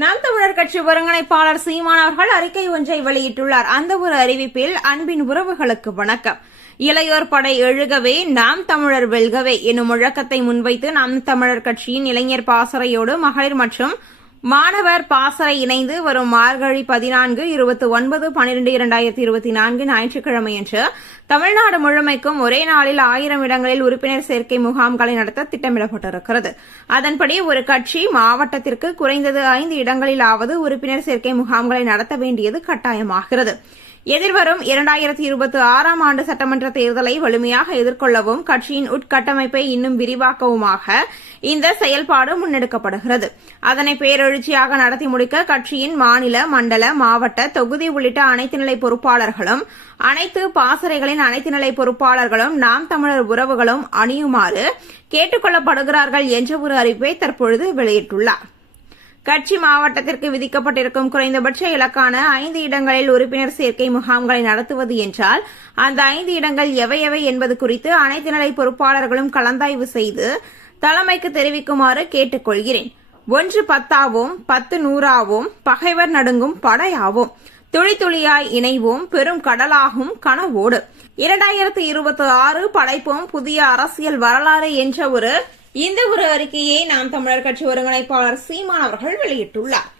நாம் தமிழர் கட்சி ஒருங்கிணைப்பாளர் சீமான் அவர்கள் அறிக்கை ஒன்றை வெளியிட்டுள்ளார். அந்த ஒரு அறிவிப்பில், அன்பின் உறவுகளுக்கு வணக்கம். இளையோர் படை எழுகவே, நாம் தமிழர் வெல்கவே என்னும் முழக்கத்தை முன்வைத்து நாம் தமிழர் கட்சியின் இளைஞர் பாசறையோடு மகளிர் மற்றும் மாணவர் பாசறை இணைந்து வரும் மார்கழி 14, 29, 12, 2024 ஞாயிற்றுக்கிழமையன்று தமிழ்நாடு முழுமைக்கும் ஒரே நாளில் 1000 இடங்களில் உறுப்பினர் சேர்க்கை முகாம்களை நடத்த திட்டமிடப்பட்டிருக்கிறது. அதன்படி ஒரு கட்சி மாவட்டத்திற்கு குறைந்தது 5 இடங்களிலாவது உறுப்பினர் சேர்க்கை முகாம்களை நடத்த வேண்டியது கட்டாயமாகிறது. எதிர்வரும் 2026 ஆண்டு சட்டமன்ற தேர்தலை வலிமையாக எதிர்கொள்ளவும் கட்சியின் உட்கட்டமைப்பை இன்னும் விரிவாக்கவுமாக இந்த செயல்பாடு முன்னெடுக்கப்படுகிறது. அதனை பேரெழுச்சியாக நடத்தி முடிக்க கட்சியின் மாநில, மண்டல, மாவட்ட, தொகுதி உள்ளிட்ட அனைத்து நிலை பொறுப்பாளர்களும் அனைத்து பாசறைகளின் அனைத்து நிலை பொறுப்பாளர்களும் நாம் தமிழர் உறவுகளும் அணியுமாறு கேட்டுக் கொள்ளப்படுகிறார்கள் என்ற ஒரு அறிவிப்பை தற்பொழுது வெளியிட்டுள்ளார். கட்சி மாவட்டத்திற்கு விதிக்கப்பட்டிருக்கும் குறைந்தபட்ச இலக்கான 5 இடங்களில் உறுப்பினர் சேர்க்கை முகாம்களை நடத்துவது என்றால் அந்த 5 இடங்கள் எவை என்பது குறித்து அனைத்து நிலை பொறுப்பாளர்களும் கலந்தாய்வு செய்து தலைமைக்கு தெரிவிக்குமாறு கேட்டுக் கொள்கிறேன். 1 10ஆவும் 10 100ஆவும் பகைவர் நடுங்கும் படையாவும் துளி துளியாய் இணைவோம் பெரும் கடலாகும் கனவோடு 2026 படைப்போம் புதிய அரசியல் வரலாறு என்ற இந்த ஒரு அறிக்கையை நாம் தமிழர் கட்சி ஒருங்கிணைப்பாளர் சீமான் அவர்கள் வெளியிட்டுள்ளார்.